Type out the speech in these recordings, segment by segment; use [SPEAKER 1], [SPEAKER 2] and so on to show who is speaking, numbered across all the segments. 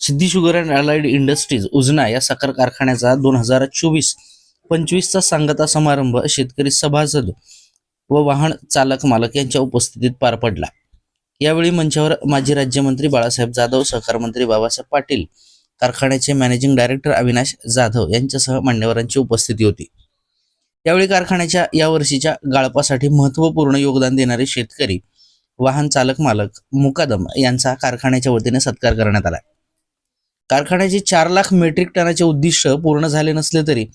[SPEAKER 1] Siddhi sugar and allied industries Ujana या साखर कारखान्याचा दोन हजार चोवीस पंचवीसचा सांगता समारंभ शेतकरी सभासद व वाहन चालक मालक यांच्या उपस्थितीत पार पडला. यावेळी मंचावर माजी राज्यमंत्री बाळासाहेब जाधव सहकार मंत्री बाबासाहेब पाटील कारखान्याचे मॅनेजिंग डायरेक्टर अविनाश जाधव यांच्यासह मान्यवरांची उपस्थिती होती. यावेळी कारखान्याच्या या वर्षीच्या गाळपासाठी महत्त्वपूर्ण योगदान देणारे शेतकरी वाहन चालक मालक मुकादम यांचा कारखान्याच्या वतीने सत्कार करण्यात आला. कारखान्याचे चार लाख मेट्रिक टनाचे उद्दिष्ट पूर्ण झाले नसले तरी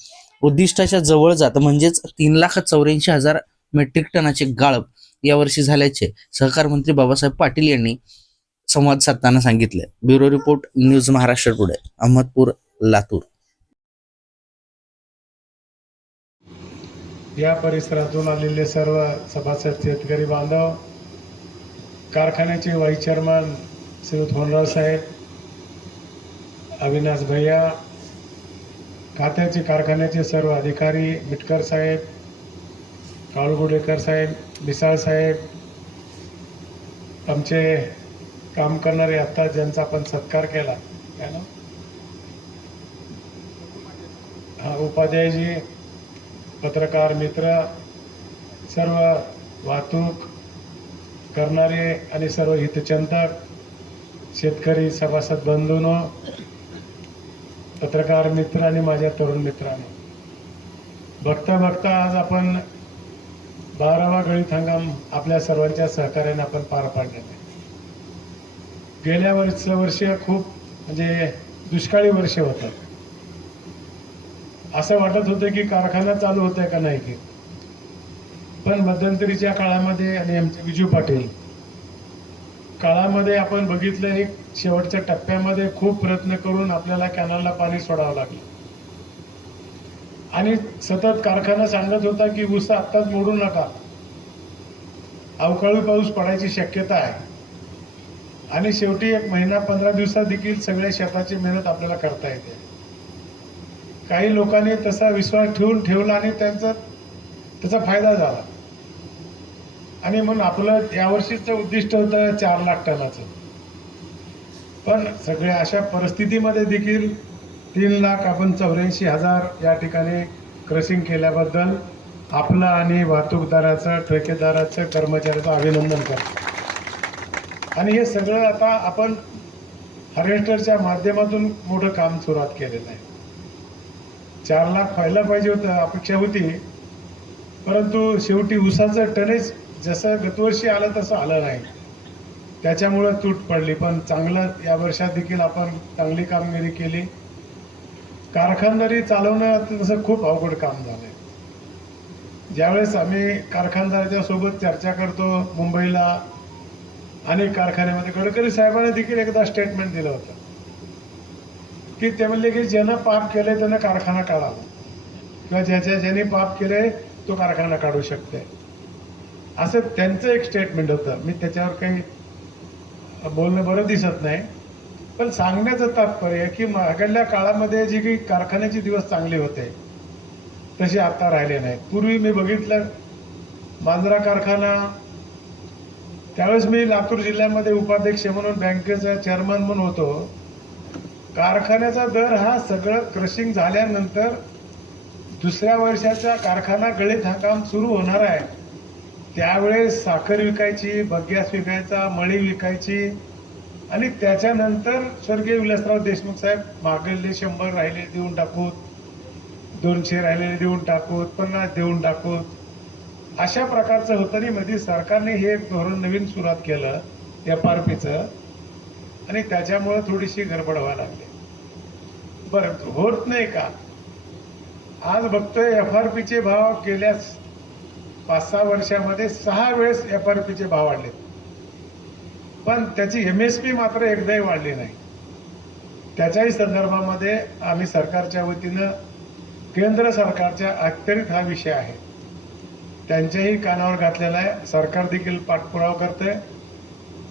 [SPEAKER 1] उद्दिष्टाच्या जवळ जात म्हणजेच तीन लाख चौऱ्याऐंशी हजार मेट्रिक टनाचे गाळप यावर्षी झाल्याचे सहकार मंत्री बाबासाहेब पाटील यांनी संवाद साधताना सांगितले. Bureau report news Maharashtra today Ahmedpur Latur.
[SPEAKER 2] या परिसरातून आलेले सर्व सभासद शेतकरी बांधव कारखान्याचे व्हाईस चेअरमन श्री धोनराव साहेब अविनाश भैया खात्याचे कारखान्याचे सर्व अधिकारी मिटकर साहेब काळगुडेकर साहेब मिसाळ साहेब आमचे काम करणारे आत्ता ज्यांचा आपण सत्कार केला. हा उपाध्यायजी पत्रकार मित्र सर्व वाहतूक करणारे आणि सर्व हितचिंतक शेतकरी सभासद बंधूनो पत्रकार मित्र आणि माझ्या तरुण मित्रांनो. बघता बघता आज आपण बारावा गळीत हंगाम आपल्या सर्वांच्या सहकार्याने आपण पार पाडलेला आहे गेल्या वर्ष वर्ष खूप म्हणजे दुष्काळी वर्ष होतं. असं वाटत होतं की कारखाना चालू होत आहे का नाही की पण मध्यंतरीच्या काळामध्ये आणि आमचे विजू पाटील काळामध्ये आपण बघितलं एक शेवटच्या टप्प्यामध्ये खूप प्रयत्न करून आपल्याला कॅनलला पाणी सोडावं लागलं. आणि सतत कारखाना सांगत होता की ऊस आत्ताच मोडू नका. अवकाळी पाऊस पडायची शक्यता आहे. आणि शेवटी एक महिना पंधरा दिवसात देखील सगळ्या शेताची मेहनत आपल्याला करता येते. काही लोकांनी तसा विश्वास ठेवून ठेवला आणि त्यांचा त्याचा फायदा झाला. आणि म्हणून आपलं यावर्षीचं उद्दिष्ट होतं चार लाख टनाचं. पण सगळ्या अशा परिस्थितीमध्ये देखील तीन लाख आपण चौऱ्याऐंशी हजार या ठिकाणी क्रशिंग केल्याबद्दल आपलं आणि वाहतूकदाराचं ठेकेदाराचं कर्मचाऱ्याचं अभिनंदन करतो. आणि हे सगळं आता आपण हार्वेस्टरच्या माध्यमातून मोठं काम सुरुवात केलेलं आहे. चार लाख व्हायला पाहिजे होतं अपेक्षा होती. परंतु शेवटी ऊसाचं टनेज जसं गतवर्षी आलं तसं आलं नाही. त्याच्यामुळं तूट पडली. पण चांगलं या वर्षात देखील आपण चांगली कामगिरी केली. कारखानदारी चालवणं तसं खूप अवघड काम झालंय. ज्यावेळेस आम्ही कारखानदाराच्या सोबत चर्चा करतो मुंबईला अनेक कारखान्यामध्ये गडकरी साहेबांनी देखील एकदा स्टेटमेंट दिलं होतं. की ते म्हणले की ज्यानं पाप केले त्यानं कारखाना काढावा. किंवा ज्याच्या ज्याने पाप केले तो कारखाना काढू शकते असं त्यांचं एक स्टेटमेंट होतं. मी त्याच्यावर काही बोलणं बरं दिसत नाही. पण सांगण्याचं तात्पर्य की मागल्या काळामध्ये जी काही कारखान्याचे दिवस चांगले होते तसे आता राहिले नाहीत. पूर्वी मी बघितलं मांजरा कारखाना त्यावेळेस मी लातूर जिल्ह्यामध्ये उपाध्यक्ष म्हणून बँकेचा चेअरमन म्हणून होतो. कारखान्याचा दर हा सगळं क्रशिंग झाल्यानंतर दुसऱ्या वर्षाचा कारखाना गळीत हा काम सुरू होणार आहे. त्यावेळेस साखर विकायची बग्यास विकायचा मळी विकायची. आणि त्याच्यानंतर स्वर्गीय विलासराव देशमुख साहेब मागले शंभर राहिले देऊन टाकूत दोनशे राहिलेले देऊन टाकूत पन्नास देऊन टाकूत. अशा प्रकारचं होतं आणि मध्ये सरकारने हे एक धोरण नवीन सुरुवात केलं एफ आर पीचं. आणि त्याच्यामुळं थोडीशी गडबड व्हायला लागली. बरं होत नाही का? आज बघतोय एफ आर पीचे भाव गेल्या पाच सहा वर्षामध्ये सहा वेळेस एफ आर पीचे भाव वाढले. पण त्याची एम एस पी मात्र एकदाही वाढली नाही. त्याच्याही संदर्भामध्ये आम्ही सरकारच्या वतीनं केंद्र सरकारच्या अखत्यारीत हा विषय आहे. त्यांच्याही कानावर घातलेला आहे. सरकार देखील पाठपुरावा आहे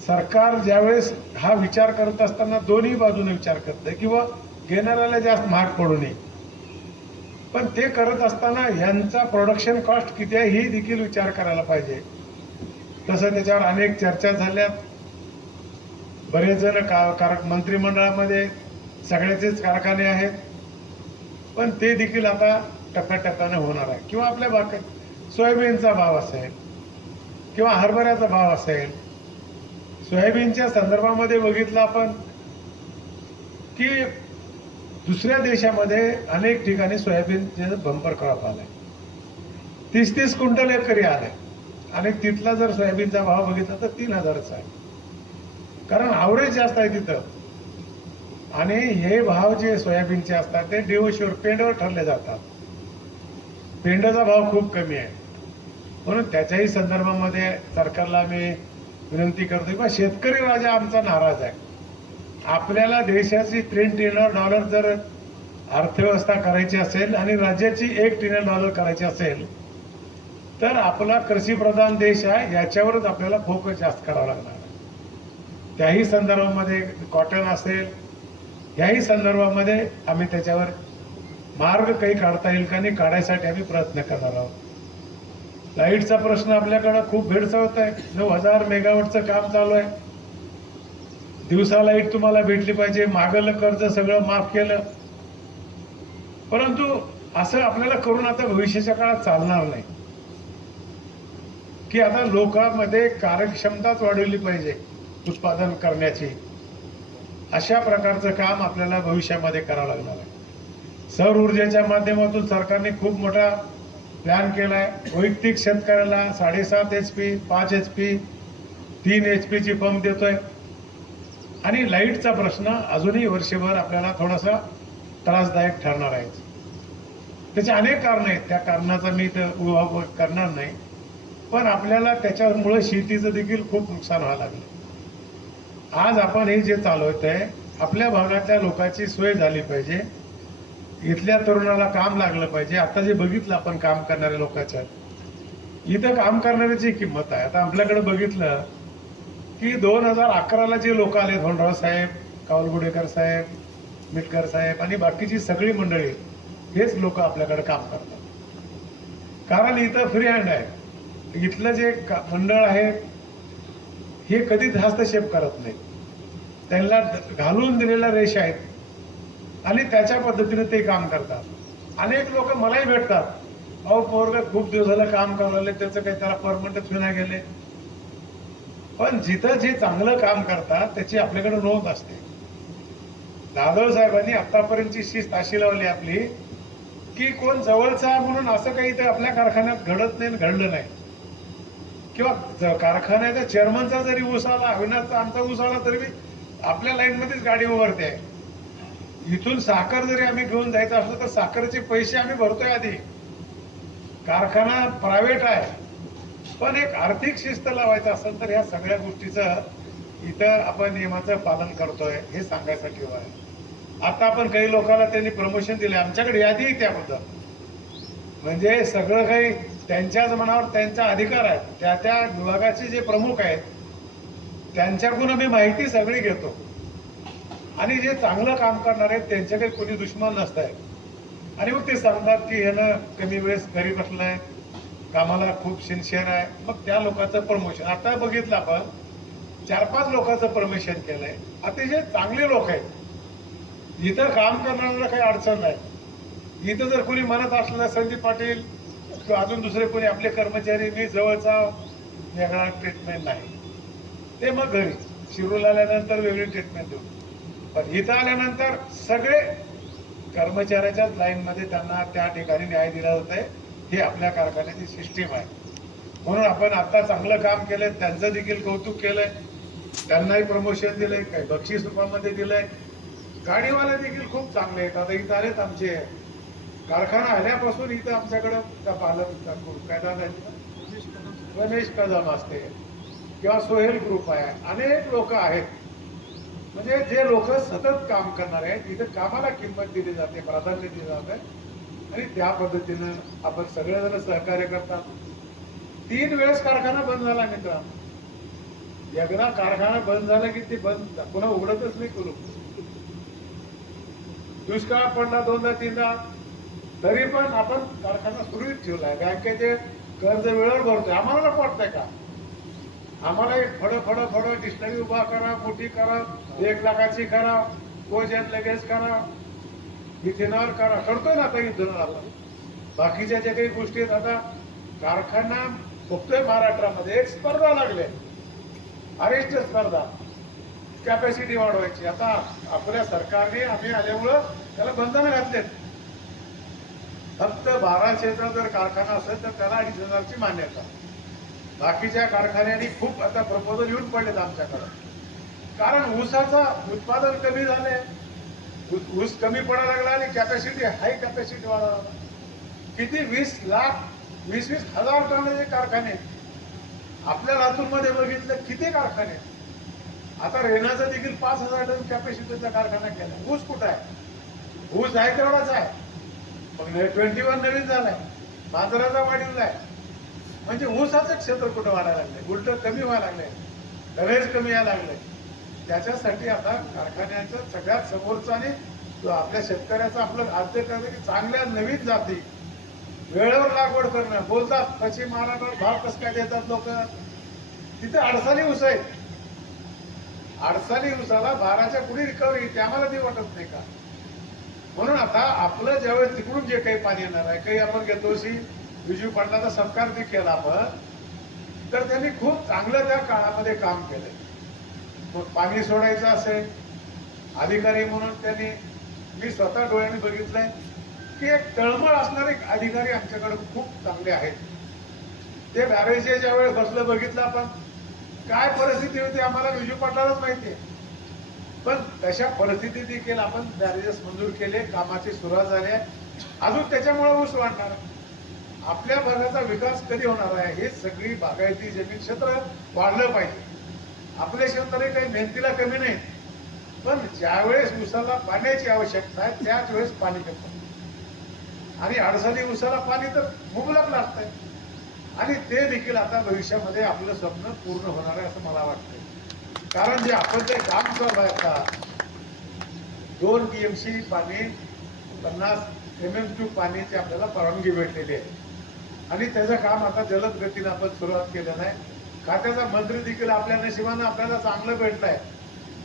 [SPEAKER 2] सरकार ज्यावेळेस हा विचार करत असताना दोन्ही बाजूने विचार करते किंवा घेणाऱ्याला जास्त महाग पडू नये. पण ते करत असताना यांचा प्रोडक्शन कॉस्ट किती आहे ही देखील विचार करायला पाहिजे. तसं त्याच्यावर अनेक चर्चा झाल्या. बरेच जण का कार मंत्रिमंडळामध्ये सगळ्याचेच कारखाने आहेत. पण ते देखील आता टप्प्याटप्प्याने होणार आहे. किंवा आपल्या बाकी सोयाबीनचा भाव असेल किंवा हरभऱ्याचा भाव असेल. सोयाबीनच्या संदर्भामध्ये बघितलं आपण की दुसऱ्या देशामध्ये अनेक ठिकाणी सोयाबीनचे बंपर क्रॉप आलाय तीस तीस क्विंटल एकरी आलाय आणि तिथला जर सोयाबीनचा भाव बघितला तर तीन हजारचा आहे. कारण आवरेज जास्त आहे तिथं. आणि हे भाव जे सोयाबीनचे असतात ते डिओशिवर पेंडवर ठरले जातात. पेंडाचा भाव खूप कमी आहे. म्हणून त्याच्याही संदर्भामध्ये सरकारला मी विनंती करतो किंवा शेतकरी राजा आमचा नाराज आहे. आपल्याला देशाची तीन ट्रिलियन डॉलर जर अर्थव्यवस्था करायची असेल आणि राज्याची एक ट्रिलियन डॉलर करायची असेल तर आपला कृषीप्रधान देश आहे याच्यावरच आपल्याला फोकस जास्त करावा लागणार. त्याही संदर्भामध्ये कॉटन असेल याही संदर्भामध्ये आम्ही त्याच्यावर मार्ग काही काढता येईल का नाही काढायसाठी आम्ही प्रयत्न करणार आहोत. लाईटचा प्रश्न आपल्याकडं खूप भेडसावत आहे नऊ हजार मेगावॉटचं काम चालू आहे. दिवसाला एक तुम्हाला भेटली पाहिजे मागलं कर्ज सगळं माफ केलं. परंतु असं आपल्याला करून आता भविष्याच्या काळात चालणार नाही. की आता लोकांमध्ये कार्यक्षमताच वाढवली पाहिजे उत्पादन करण्याची. अशा प्रकारचं काम आपल्याला भविष्यामध्ये करावं लागणार आहे. सौर ऊर्जेच्या माध्यमातून सरकारने खूप मोठा प्लॅन केला आहे वैयक्तिक शेतकऱ्याला साडेसात एच पी पाच एच पी तीन एच पीची पंप देतोय. आणि लाईटचा प्रश्न अजूनही वर्षभर आपल्याला थोडासा त्रासदायक ठरणार आहे. त्याचे अनेक कारण आहेत. त्या कारणाचा मी इथं उभाव करणार नाही. पण आपल्याला त्याच्यामुळं शेतीचं देखील खूप नुकसान व्हायला लागलं. आज आपण हे जे चालवत आहे आपल्या भागातल्या लोकांची सोय झाली पाहिजे. इथल्या तरुणाला काम लागलं पाहिजे. आता जे बघितलं आपण काम करणाऱ्या लोकांच्या इथं काम करणाऱ्याची किंमत आहे. आता आपल्याकडे बघितलं की दोन हजार अकराला जे लोक आले धोंडराव साहेब कावलगुडेकर साहेब मिटकर साहेब आणि बाकीची सगळी मंडळी हेच लोक आपल्याकडे काम करतात. कारण इथं फ्री हँड आहे. इथलं जे का- मंडळ आहे हे कधीच हस्तक्षेप करत नाही. त्यांना घालून दिलेल्या रेषा आहेत आणि त्याच्या पद्धतीने ते काम करतात. अनेक लोक मलाही भेटतात. अहो पोरग खूप दिवस झालं काम करायला त्याचं काही त्याला परमनंट विना गेले. पण जिथं जे चांगलं काम करतात त्याची आपल्याकडे नोंद असते. दादव साहेबांनी आतापर्यंतची शिस्त अशी लावली आपली की कोण जवळचा आहे म्हणून असं काही ते आपल्या कारखान्यात घडत नाही आणि घडलं नाही. किंवा कारखान्याच्या चेअरमनचा जरी ऊस आला अविनाशचा आमचा ऊस आला तरी मी आपल्या लाईनमध्येच गाडी उभारते. इथून साखर जरी आम्ही घेऊन जायचं असलं तर साखरेचे पैसे आम्ही भरतोय आधी. कारखाना प्रायव्हेट आहे. पण एक आर्थिक शिस्त लावायचं असेल तर ह्या सगळ्या गोष्टीचं इथं आपण नियमाचं पालन करतोय हे सांगायसाठी आहे. आता आपण काही लोकांना त्यांनी प्रमोशन दिले. आमच्याकडे यादी आहे त्याबद्दल. म्हणजे सगळं काही त्यांच्याच मनावर त्यांचा अधिकार आहे. त्या त्या विभागाचे जे प्रमुख आहेत त्यांच्याकडून आम्ही माहिती सगळी घेतो. आणि जे चांगलं काम करणार आहेत त्यांच्याकडे कोणी दुश्मन नसत आणि मग ते सांगतात की ह्यानं कमी वेळेस घरी बसलं आहे कामाला खूप सिन्सिअर आहे. मग त्या लोकांचं प्रमोशन आता बघितलं आपण चार पाच लोकांचं प्रमोशन केलंय. अतिशय चांगले लोक आहेत. इथं काम करणाऱ्याला काही अडचण नाही. इथं जर कोणी म्हणत असलं संदीप पाटील किंवा अजून दुसरे कोणी आपले कर्मचारी मी जवळचा वेगळा ट्रीटमेंट नाही. ते मग घरी. शिरूर आल्यानंतर वेगळी ट्रीटमेंट देऊ. पण इथं आल्यानंतर सगळे कर्मचाऱ्याच्याच लाईनमध्ये त्यांना त्या ठिकाणी न्याय दिला जात आहे ही आपल्या कारखान्याची सिस्टीम आहे. म्हणून आपण आता चांगलं काम केलं त्यांचं देखील कौतुक केलंय. त्यांनाही प्रमोशन दिलंय काही बक्षीस रूपामध्ये दिलंय. गाडीवाले देखील खूप चांगले आहेत. आता इथं आलेत आमचे कारखाना आल्यापासून इथं आमच्याकडं त्या पालक काय दादा गणेश कदम असते किंवा सोहेल ग्रुप आहे. अनेक लोक आहेत. म्हणजे जे लोक सतत काम करणार आहेत इथं कामाला किंमत दिली जाते प्राधान्य दिलं जात. आहे आणि त्या पद्धतीनं आपण सगळेजण सहकार्य करतात. तीन वेळेस कारखाना बंद झाला मित्रांनो एकदा कारखाना बंद झाला की ते बंद. पुन्हा उघडतच नाही करू दुष्काळ पडला दोनदा तीनदा तरी पण आपण कारखाना सुरळीत ठेवलाय. बँकेचे कर्ज वेळेवर भरतोय. आम्हाला नको वाटतंय का? आम्हाला एक फड फड फड डिस्टरी उभा करा मोठी करा एक लाखाची करा कोजन लगेच करा. इथेनॉल करा करतोय ना आता इथेनॉल आपण बाकीच्या ज्या काही गोष्टी आहेत आता कारखाना बघतोय महाराष्ट्रामध्ये. एक स्पर्धा लागले. अरेस्ट स्पर्धा. कॅपॅसिटी वाढवायची. आता आपल्या सरकारने आम्ही आल्यामुळं त्याला बंधनं घातलेत. फक्त बाराशेचा जर कारखाना असेल तर त्याला अडीच हजारची मान्यता. बाकीच्या कारखान्यांनी खूप आता प्रपोजल येऊन पडलेत आमच्याकडं. कारण ऊसाचं उत्पादन कमी झाले ऊस- ऊस कमी पडायला लागला आणि कॅपॅसिटी हाय कॅपॅसिटी वाढवायला लागला. किती वीस लाख वीस वीस हजार टनाचे कारखाने. आपल्या लातूरमध्ये बघितलं किती कारखाने? आता रेणाचा देखील पाच हजार टन कॅपॅसिटीचा कारखाना केला ऊस कुठं आहे? ऊस आहे तेवढाच आहे. पण ट्वेंटी वन नवीन झालाय. बाजाराचा आहे म्हणजे ऊसाचं क्षेत्र कुठं वाढायला लागलंय? उलट कमी व्हायला लागलंय. दरेज कमी यायला लागलंय. त्याच्यासाठी आता कारखान्याचं सगळ्यात समोरचा आणि आपल्या शेतकऱ्याचं आपलं आद्य करणं की चांगल्या नवीन जाती. वेळेवर लागवड करणं. बोलतात पश्चिम महाराष्ट्रात भाव कसं काय देतात लोक? तिथे अडसाली ऊस आहेत अडसाली ऊसाला बाराच्या पुढे रिकव्हरी ते आम्हाला ती वाटत नाही का? म्हणून आता आपलं ज्यावेळेस तिकडून जे काही पाणी येणार आहे काही आपण घेतो शी विजू पाटलाचा सत्कार जे केला आपण तर त्यांनी खूप चांगलं त्या काळामध्ये काम केलं पाणी सोडायचं असेल अधिकारी म्हणून त्यांनी मी स्वतः डोळ्याने बघितलंय की एक तळमळ असणारे अधिकारी आमच्याकडे खूप चांगले आहेत. ते बॅरेजचे ज्या वेळेस बसलं बघितलं आपण काय परिस्थिती होती आम्हाला विजू पाटलालाच माहितीये पण तशा परिस्थितीत देखील आपण बॅरेजेस मंजूर केले कामाची सुरुवात झाली आहे. अजून त्याच्यामुळे ऊस वाढणार. आपल्या भागाचा विकास कधी होणार आहे हे सगळी बागायती जमीन क्षेत्र वाढलं पाहिजे. आपल्या शेतकरी काही मेहनतीला कमी नाही. पण ज्यावेळेस ऊसाला पाण्याची आवश्यकता आहे त्याच वेळेस पाणी देतो आणि अडचणी ऊसाला पाणी तर मुबलक लागतंय. आणि ते देखील आता भविष्यामध्ये आपलं स्वप्न पूर्ण होणार आहे असं मला वाटतंय. कारण जे आपण जे काम चालू आहे आता दोन टीएमसी पाणी पन्नास एम एम क्यूब पाण्याची आपल्याला परवानगी भेटलेली आहे. आणि त्याचं काम आता जलद गतीने आपण सुरुवात केलं नाही खात्याचा मंत्री देखील आपल्या नशिबानं आपल्याला चांगलं भेटलंय.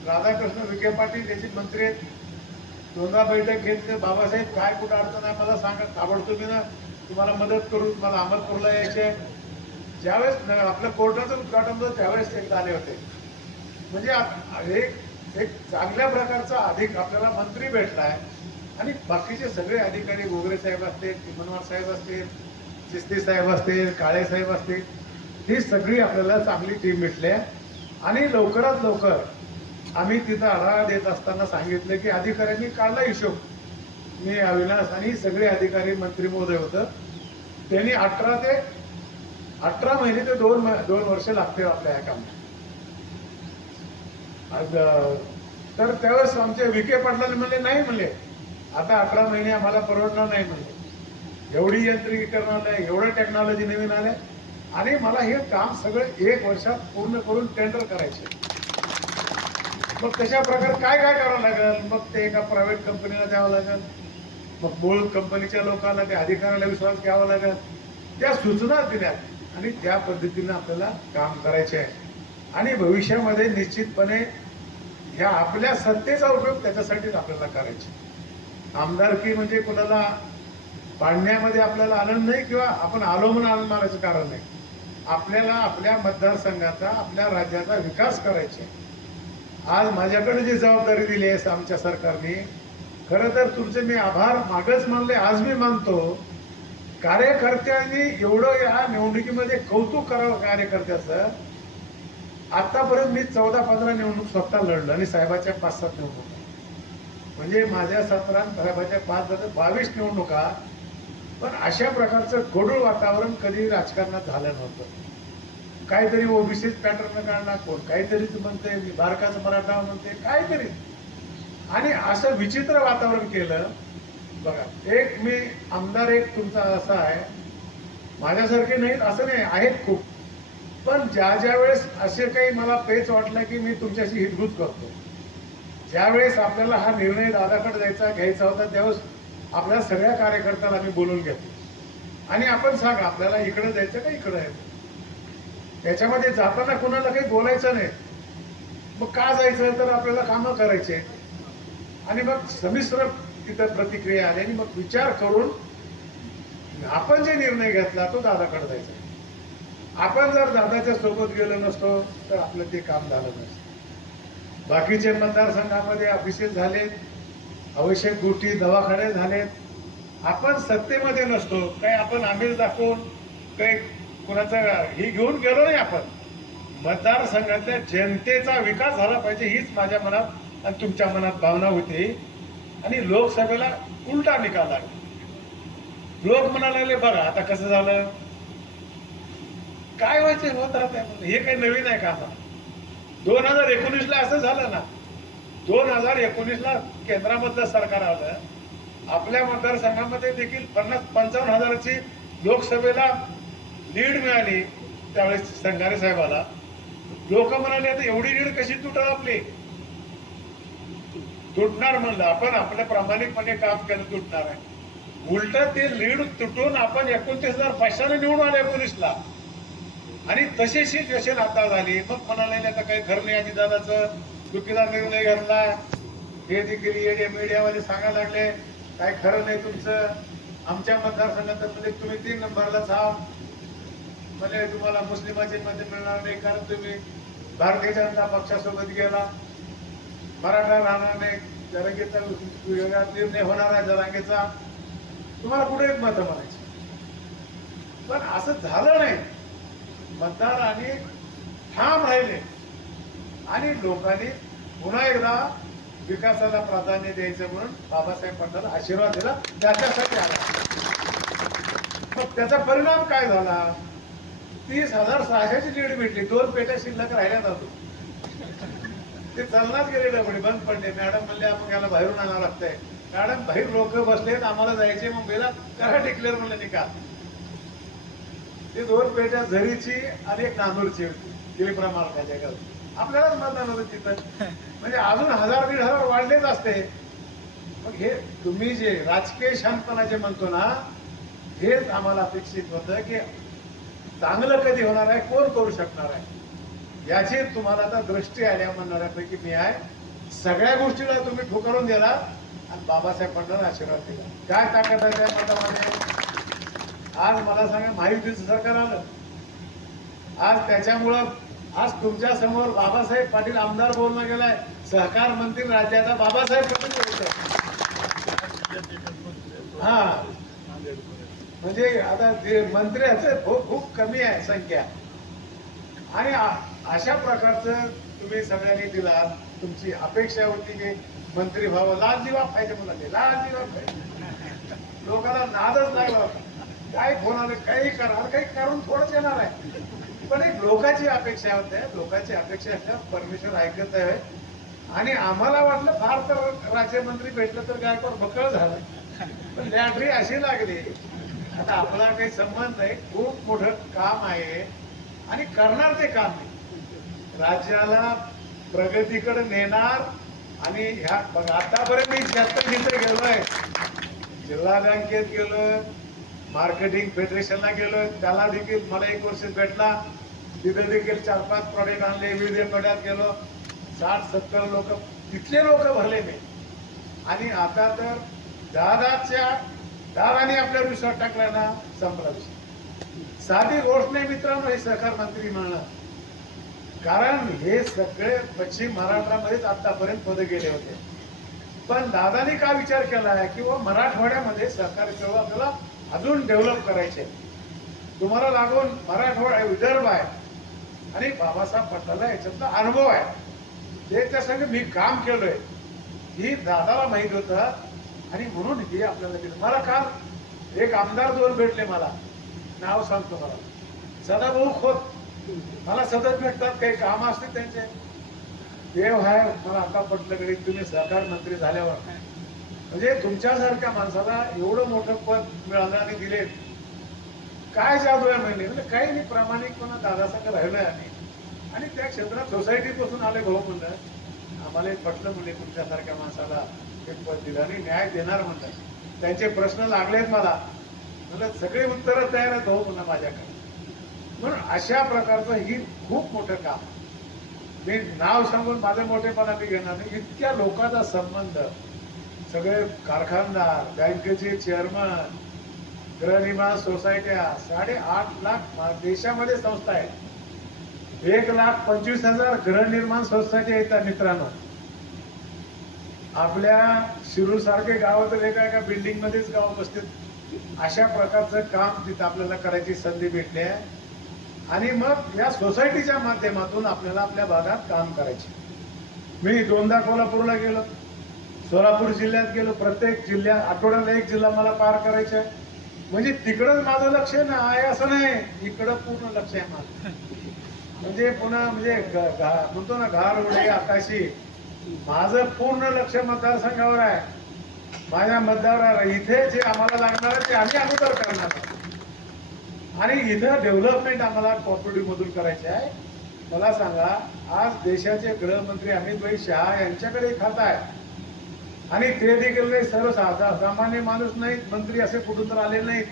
[SPEAKER 2] राधाकृष्ण विखे पाटील त्याचे मंत्री आहेत दोनदा बैठक घेत बाबासाहेब काय कुठं अडचण आहे मला सांगा ताबडतोबी ना तुम्हाला मदत करू तुम्हाला अहमदपूरला यायचे आहे. ज्यावेळेस न- आपलं कोर्टाचं उद्घाटन होतं त्यावेळेस ते एकदा आले होते. म्हणजे एक एक चांगल्या प्रकारचा अधिक आपल्याला मंत्री भेटला आहे आणि बाकीचे सगळे अधिकारी गोगरे साहेब असतील तिमनवार साहेब असतील चिस्ती साहेब असतील काळे साहेब असतील ही सगळी आपल्याला चांगली टीम भेटली आहे. आणि लवकरात लवकर आम्ही तिथं आढावा देत असताना सांगितलं की अधिकाऱ्यांनी काढला हिशोब. मी अविनाश आणि सगळे अधिकारी मंत्री महोदय होतं. त्यांनी अठरा ते अठरा महिने ते दोन दोन वर्ष लागतील हो आपल्या ह्या कामात तर त्यावेळेस आमचे विखे पाटलांनी म्हणले नाही म्हणले. आता अठरा महिने आम्हाला परवडणार नाही म्हणले. एवढी यंत्रिकीकरण आलं एवढं टेक्नॉलॉजी नवीन आलंय. आणि मला हे काम सगळं एक वर्षात पूर्ण करून टेंडर करायचे. मग तशा प्रकारे काय काय करावं लागेल? मग ते एका प्रायव्हेट कंपनीला द्यावं लागेल. मग मूळ कंपनीच्या लोकांना त्या अधिकाऱ्याला विश्वास घ्यावा लागेल. त्या सूचना दिल्यात आणि त्या पद्धतीनं आपल्याला काम करायचे आहे. आणि भविष्यामध्ये निश्चितपणे ह्या आपल्या सत्तेचा उपयोग त्याच्यासाठीच आपल्याला करायचे. आमदारकी म्हणजे कुणाला पाडण्यामध्ये आपल्याला आनंद नाही किंवा आपण आलो म्हणून आनंद मानायचं कारण नाही. आपल्याला आपल्या मतदारसंघाचा आपल्या राज्याचा विकास करायचे. आज माझ्याकडे जी जबाबदारी दिली आहे आमच्या सरकारने खरं तर तुमचे मी आभार मागच मानले आज मी मानतो कार्यकर्त्यांनी एवढं या निवडणुकीमध्ये कौतुक करावं कार्यकर्त्याचं. आतापर्यंत मी चौदा पंधरा निवडणूक स्वतः लढलो आणि साहेबाच्या पाच सात निवडणुका. म्हणजे माझ्या सत्रात साहेबाच्या पाच बावीस निवडणुका. पण अशा प्रकारचं गोडूळ वातावरण कधी राजकारणात झालं नव्हतं. काहीतरी ओबीसीच पॅटर्न काढणार कोण? काहीतरीच म्हणते बारकाचं मराठा म्हणते काहीतरी. आणि असं विचित्र वातावरण केलं बघा एक मी आमदार एक तुमचा असा आहे माझ्यासारखे नाहीत असं नाही आहेत खूप. पण ज्या ज्या वेळेस असे काही मला पेच वाटलं की मी तुमच्याशी हितगुज करतो ज्यावेळेस आपल्याला हा निर्णय दादाकडे जायचा घ्यायचा होता त्यावेळेस आपल्या सगळ्या कार्यकर्त्याला आम्ही बोलून घेतो. आणि आपण सांगा आपल्याला इकडं जायचं का इकडं यायचं? त्याच्यामध्ये जाताना कुणाला काही बोलायचं नाही. मग का जायचं? तर आपल्याला कामं करायचे. आणि मग समिश्र तिथं प्रतिक्रिया आली आणि मग विचार करून आपण जे निर्णय घेतला तो दादाकडे जायचा. आपण जर दादाच्या सोबत गेलो नसतो तर आपलं ते काम झालं नसतं. बाकीचे मतदारसंघामध्ये अभिषेक झालेत आवश्यक गोष्टी दवाखाने झालेत. आपण सत्तेमध्ये नसतो. काही आपण आमिर दाखवून काही कोणाचं ही घेऊन गेलो नाही आपण. मतदारसंघातल्या जनतेचा विकास झाला पाहिजे हीच माझ्या मनात आणि तुमच्या मनात भावना होती. आणि लोकसभेला उलटा निकाल लागला लोक म्हणाले बघा आता कसं झालं? काय व्हायचे होत राहते हे काही नवीन आहे का आता? दोन हजार एकोणीसला असं झालं ना. दोन हजार एकोणीसला केंद्रामधलं सरकार आलं आपल्या मतदारसंघामध्ये देखील पन्नास पंचावन्न हजाराची लोकसभेला लीड मिळाली त्यावेळेस संघारे साहेबाला. लोक म्हणाले आता एवढी लीड कशी तुटल आपली? तुटणार म्हणलं आपण आपल्या प्रामाणिकपणे काम केलं तुटणार आहे. उलट ते लीड तुटून आपण एकोणतीस हजार पाचशे निवडून आले एकोणीसला आणि तशी सिच्युएशन आता झाली मग म्हणाले आता काही घर नाही आजी दादाचं चुकीचा निर्णय घेतला. हे देखील येडे मीडियामध्ये सांगायला लागले. काय खरं नाही तुमचं. आमच्या मतदारसंघात म्हणजे तुम्ही तीन नंबरला जा म्हणजे तुम्हाला मुस्लिमाचे मत मिळणार नाही कारण तुम्ही भारतीय जनता पक्षासोबत गेला. मराठा राहणार नाही. जरांगेचा निर्णय होणार आहे जरांगेचा. तुम्हाला कुठे एक मत म्हणायची? पण असं झालं नाही. मतदारांनी ठाम राहिले. आणि लोकांनी पुन्हा एकदा विकासाला प्राधान्य द्यायचं म्हणून बाबासाहेब पटला आशीर्वाद दिला. त्याच्यासाठी आला. मग त्याचा परिणाम काय झाला? तीस हजार सहाशेची लीड भेटली. दोन पेट्या शिल्लक राहिल्या जातो ते चालणार गेले डबडे बंद पडले. मॅडम म्हणले आपण याला बाहेरून आणावं लागतंय. मॅडम बाहेर लोक बसलेत आम्हाला जायचे मग बेला करा डिक्लेअर म्हणलं निकाल. ते दोन पेट्या झरीची आणि एक नांदूरची होती. प्रमाण मालकाच्या घरात आपल्यालाच मतदान होतं तिथं. म्हणजे अजून हजार दीड हजार वाढलेच असते. मग हे तुम्ही जे राजकीय शांतपणा जे म्हणतो ना हेच आम्हाला अपेक्षित होतं की चांगलं कधी होणार आहे कोण करू शकणार आहे? याची तुम्हाला आता दृष्टी आल्या म्हणणाऱ्यापैकी मी आहे. सगळ्या गोष्टीला तुम्ही ठोकरून दिला आणि बाबासाहेब पटलांना आशीर्वाद दिला. काय ताकद आहे त्या मतामध्ये? आज मला सांगा महायुतीचं सरकार आलं. आज त्याच्यामुळं आज तुमच्यासमोर बाबासाहेब पाटील आमदार बोलणं गेलाय. सहकार मंत्री राज्याचा बाबासाहेब पाटील हा. म्हणजे आता ते मंत्र्याचं खूप खूप कमी आहे संख्या. आणि अशा प्रकारचं तुम्ही सगळ्यांनी दिला तुमची अपेक्षा होती की मंत्री व्हावं. लाल दिवा पाहिजे मला ते लाल दिवा पाहिजे लोकांना नादच लागला काय फोन आले काही करा काही करून थोडंच येणार आहे. पण एक लोकांची अपेक्षा होते लोकांची अपेक्षा असल्या परमेश्वर ऐकत आहे. आणि आम्हाला वाटलं फार तर राज्यमंत्री भेटलं तर गायकवाड बकळ झालं. पण लॅटरी अशी लागली. आता आपला काही संबंध नाही खूप मोठं काम आहे. आणि करणार ते काम नाही. राज्याला प्रगतीकडे नेणार आणि ह्या आतापर्यंत मी जास्त जिथे गेलोय जिल्हा बँकेत गेलोय मार्केटिंग फेडरेशनला गेलो त्याला देखील मला एक वर्ष भेटला. तिथे देखील चार पाच प्रॉडक्ट आणले विविध पड्यात गेलो. साठ सत्तर लोक तिथले लोक भरले मी. आणि आता तर दादाच्या दादाने आपल्या विश्वास टाकला ना संपला विषय. साधी गोष्ट नाही मित्रांनो हे सहकार मंत्री मिळणं कारण हे सगळे पश्चिम महाराष्ट्रामध्येच आतापर्यंत पद गेले होते. पण दादाने का विचार केला आहे की मराठवाड्यामध्ये सहकार चळवळ आपल्याला अजून डेव्हलप करायचे तुम्हाला लागून मराठवाडा विदर्भ आहे. आणि बाबासाहेब पटाला याच्यातला अनुभव आहे. त्याच्या संग मी काम केलोय ही दादाला माहीत होतं. आणि म्हणून हे आपल्याला दिलं. मला काल एक आमदार दोन भेटले मला. नाव सांगतो मला. सदाभाऊ खोत. मला सतत भेटतात काही काम असते त्यांचे. देव आहे मला आता पटलं कधी तुम्ही सहकार मंत्री झाल्यावर. म्हणजे तुमच्यासारख्या माणसाला एवढं मोठं पद मिळालं आणि दिले काय जादू आहे महिने म्हणजे काही मी प्रामाणिकपणा दादासारखं राहिलं आम्ही. आणि त्या क्षेत्रात सोसायटीपासून आले भाऊ म्हणलं. आम्हाला एक पटलं म्हणजे तुमच्यासारख्या माणसाला एक पद दिलं आणि न्याय देणार म्हणलं. त्यांचे प्रश्न लागलेत मला. म्हणलं सगळे उत्तरं तयार आहेत भाऊ म्हणा माझ्याकडे. म्हणून अशा प्रकारचं ही खूप मोठं काम. मी नाव सांगून माझं मोठेपणा मी घेणार नाही. इतक्या लोकांचा संबंध सगळे कारखानदार बँकेचे चेअरमन गृहनिर्माण सोसायट्या साडेआठ लाख देशामध्ये संस्था आहेत. एक लाख पंचवीस हजार गृहनिर्माण सोसायटी येतात मित्रांनो. आपल्या शिरूर सारखे गाव तर एका एका बिल्डिंग मध्येच गाव बसतील अशा प्रकारचं काम तिथं आपल्याला करायची संधी भेटली आहे. आणि मग या सोसायटीच्या माध्यमातून आपल्याला आपल्या भागात काम करायचे. मी दोनदा कोल्हापूरला गेलो. सोलापूर जिल्ह्यात गेलो प्रत्येक जिल्ह्यात आठवड्याला एक जिल्हा मला पार करायचा आहे. म्हणजे तिकडंच माझं लक्ष ना आहे असं नाही. इकडं पूर्ण लक्ष आहे माझं. म्हणजे पुन्हा म्हणजे म्हणतो ना घार उडे आकाशी. माझं पूर्ण लक्ष मतदारसंघावर आहे. माझ्या मतदाराला इथे जे आम्हाला लागणार आहे ते आम्ही अगोदर करणार आणि इथं डेव्हलपमेंट आम्हाला कॉपरेटिव्ह मधून करायचे आहे. मला सांगा आज देशाचे गृहमंत्री अमित भाई शहा यांच्याकडे खाता खातं आहे. आणि ते देखील सर्व सामान्य माणूस नाहीत मंत्री असे कुठून तर आले नाहीत.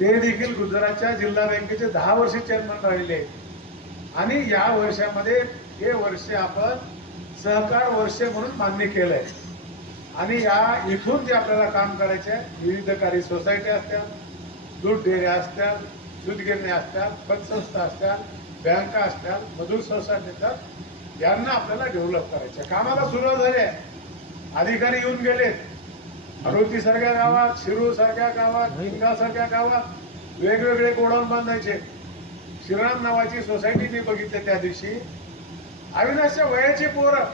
[SPEAKER 2] ते देखील गुजरातच्या जिल्हा बँकेचे दहा वर्ष चेअरमन राहिले. आहेत. आणि या वर्षामध्ये हे वर्ष आपण सहकार वर्ष म्हणून मान्य केलंय. आणि या इथून जे आपल्याला काम करायचे आहे विविधकारी सोसायट्या असतात दूध डेऱ्या असतात दूध गिरण्या असतात पतसंस्था असतात बँका असतात मजूर संस्था देतात यांना आपल्याला डेव्हलप करायचं कामाला सुरुवात झाली आहे. अधिकारी येऊन गेलेत. अरुती सारख्या गावात शिरूर सारख्या गावात हिंगा सारख्या गावात वेगवेगळे गोडाऊन बांधायचे. श्रीराम नावाची सोसायटी मी बघितली त्या दिवशी. अविनाशच्या वयाची पोरं.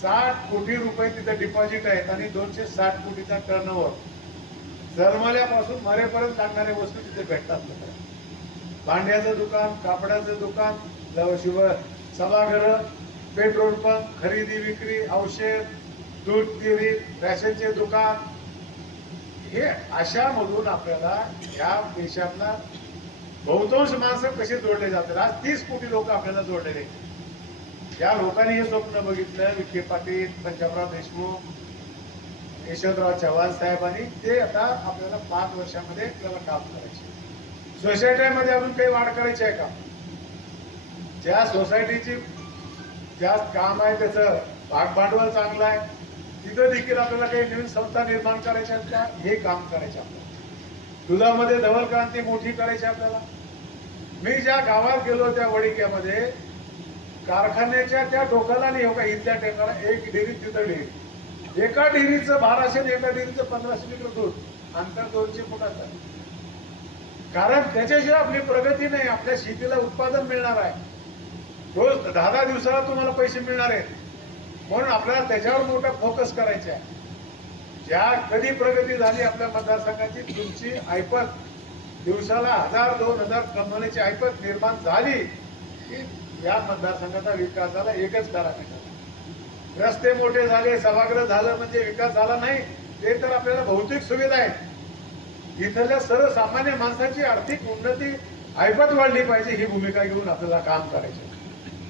[SPEAKER 2] साठ कोटी रुपये तिथे डिपॉझिट आहेत आणि दोनशे साठ कोटीचा टर्नओव्हर जन्मल्यापासून मरेपर्यंत लागणाऱ्या वस्तू तिथे भेटतात. भांड्याचं दुकान कापडाचं दुकान शिव सभागृह पेट्रोल पंप खरेदी विक्री औषध दूध डेअरी रॅशनचे दुकान. हे अशा मधून आपल्याला या देशातला बहुतांश माणसं कसे जोडले जातात? आज तीस कोटी लोक आपल्याला जोडलेले आहेत. या लोकांनी हे स्वप्न बघितलं विखे पाटील पंजाबराव देशमुख यशवंतराव चव्हाण साहेबांनी. ते आता आपल्याला पाच वर्षामध्ये आपल्याला काम करायचे. सोसायट्यामध्ये अजून काही वाढ करायची आहे का? ज्या सोसायटीची ज्या काम आहे त्याचं भाग भांडवल चांगलं आहे. तिथं देखील आपल्याला काही नवीन संस्था निर्माण करायच्या आहेत का हे काम करायचे आपल्याला. दुधामध्ये धवल क्रांती मोठी करायची आपल्याला. मी ज्या गावात गेलो त्या वडिक्यामध्ये कारखान्याच्या त्या टोकाला नाही हो का इथल्या टेकाला एक डेअरी तिथं डेअरी. एका डेअरीचं बाराशे एका डेअरीचं पंधराशे लिटर दूध अंतर दोनशे फुटाचं कारण त्याच्याशिवाय आपली प्रगती नाही आपल्या शेतीला उत्पादन मिळणार आहे. रोज दहा दहा दिवसाला तुम्हाला पैसे मिळणार आहेत. म्हणून आपल्याला त्याच्यावर मोठा फोकस करायचा आहे. ज्या कधी प्रगती झाली आपल्या मतदारसंघाची तुमची ऐपत दिवसाला हजार दोन हजार कमवण्याची ऐपत निर्माण झाली की या मतदारसंघाचा विकास झाला एकच कारण रस्ते मोठे झाले सभागृह झालं म्हणजे विकास झाला नाही ते तर आपल्याला भौतिक सुविधा आहेत. इथल्या सर्वसामान्य माणसाची आर्थिक उन्नती ऐपत वाढली पाहिजे ही भूमिका घेऊन आपल्याला काम करायचं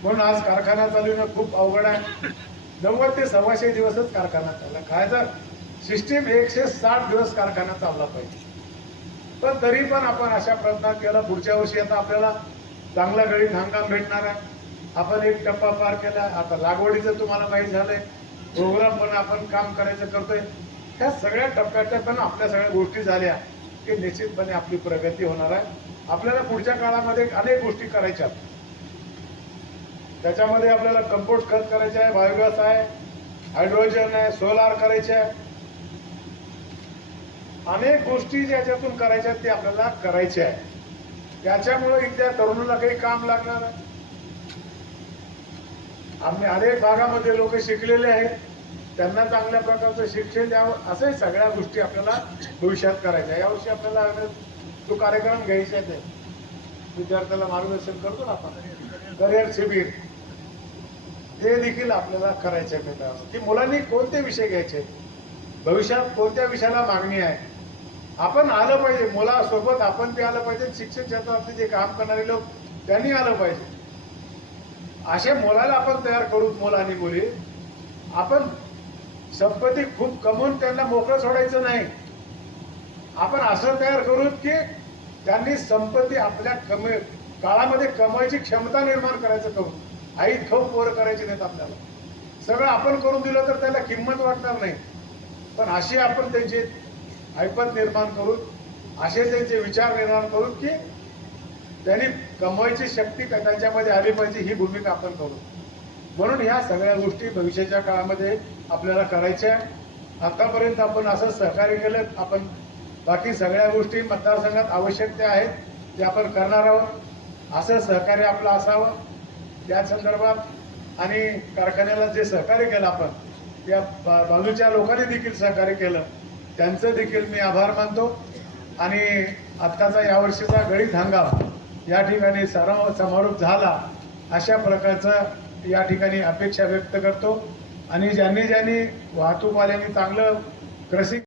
[SPEAKER 2] म्हणून आज कारखाना चालवणं खूप अवघड आहे. नव्वद ते सव्वाशे दिवसच कारखाना चालला. खायचा सिस्टीम एकशे साठ दिवस कारखाना चालला पाहिजे. पण तरी पण आपण अशा प्रयत्नात केला पुढच्या वर्षी आता आपल्याला चांगला गळीत हंगाम भेटणार आहे. आपण एक टप्पा पार केला आता लागवडीचं तुम्हाला माहीत झालंय. प्रोग्राम पण आपण काम करायचं करतोय. ह्या सगळ्या टप्प्याच्या पण आपल्या सगळ्या गोष्टी झाल्या की निश्चितपणे आपली प्रगती होणार आहे. आपल्याला पुढच्या काळामध्ये अनेक गोष्टी करायच्या आहेत. त्याच्यामध्ये आपल्याला कंपोस्ट खत करायचे आहे बायोगॅस आहे हायड्रोजन आहे सोलार करायचे आहे. अनेक गोष्टी ज्याच्यातून करायच्या आहेत ते आपल्याला करायचे आहे. त्याच्यामुळे इथल्या तरुणाला काही काम लागणार आम्ही अनेक भागामध्ये लोक शिकलेले आहेत. त्यांना चांगल्या प्रकारचं शिक्षण द्यावं असंही सगळ्या गोष्टी आपल्याला भविष्यात करायच्या यावर्षी आपल्याला तो कार्यक्रम घ्यायचा आहे. विद्यार्थ्याला मार्गदर्शन करतो ना आपण. करिअर शिबिर. ते देखील आपल्याला करायचे आहे मित्रांनो की मुलांनी कोणते विषय घ्यायचे भविष्यात कोणत्या विषयाला मागणी आहे? आपण आलं पाहिजे. मुलासोबत आपण ते आलं पाहिजे. शिक्षण क्षेत्रातले जे काम करणारे लोक त्यांनी आलं पाहिजे. असे मुलाला आपण तयार करू मुलांनी मुली. आपण संपत्ती खूप कमवून त्यांना मोकळं सोडायचं नाही. आपण असं तयार करू की त्यांनी संपत्ती आपल्या कमी काळामध्ये कमवायची क्षमता निर्माण करायचं करू. आई ठोक पोरं करायची नाहीत आपल्याला. सगळं आपण करून दिलं तर त्याला किंमत वाटणार नाही. पण अशी आपण त्यांचे ऐपत निर्माण करून असे त्यांचे विचार निर्माण करून की त्यांनी कमवायची शक्ती त्यांच्यामध्ये आली पाहिजे ही भूमिका आपण करू. म्हणून ह्या सगळ्या गोष्टी भविष्याच्या काळामध्ये आपल्याला करायच्या आहे. आतापर्यंत आपण असं सहकार्य केलं आपण बाकी सगळ्या गोष्टी मतदारसंघात आवश्यक त्या आहेत ते आपण करणार आहोत. असं सहकार्य आपलं असावं. या संदर्भात आणि कारखान्याला जे सहकार्य केलं आपण त्या बा- बाजूच्या लोकांनी देखील सहकार्य केलं त्यांचं देखील मी आभार मानतो. आणि आत्ताचा यावर्षीचा गणित हंगाम या ठिकाणी सराव समारोप झाला अशा प्रकारचं या ठिकाणी अपेक्षा व्यक्त करतो. आणि ज्यांनी ज्यांनी वाहतूकवाल्यांनी चांगलं कृषी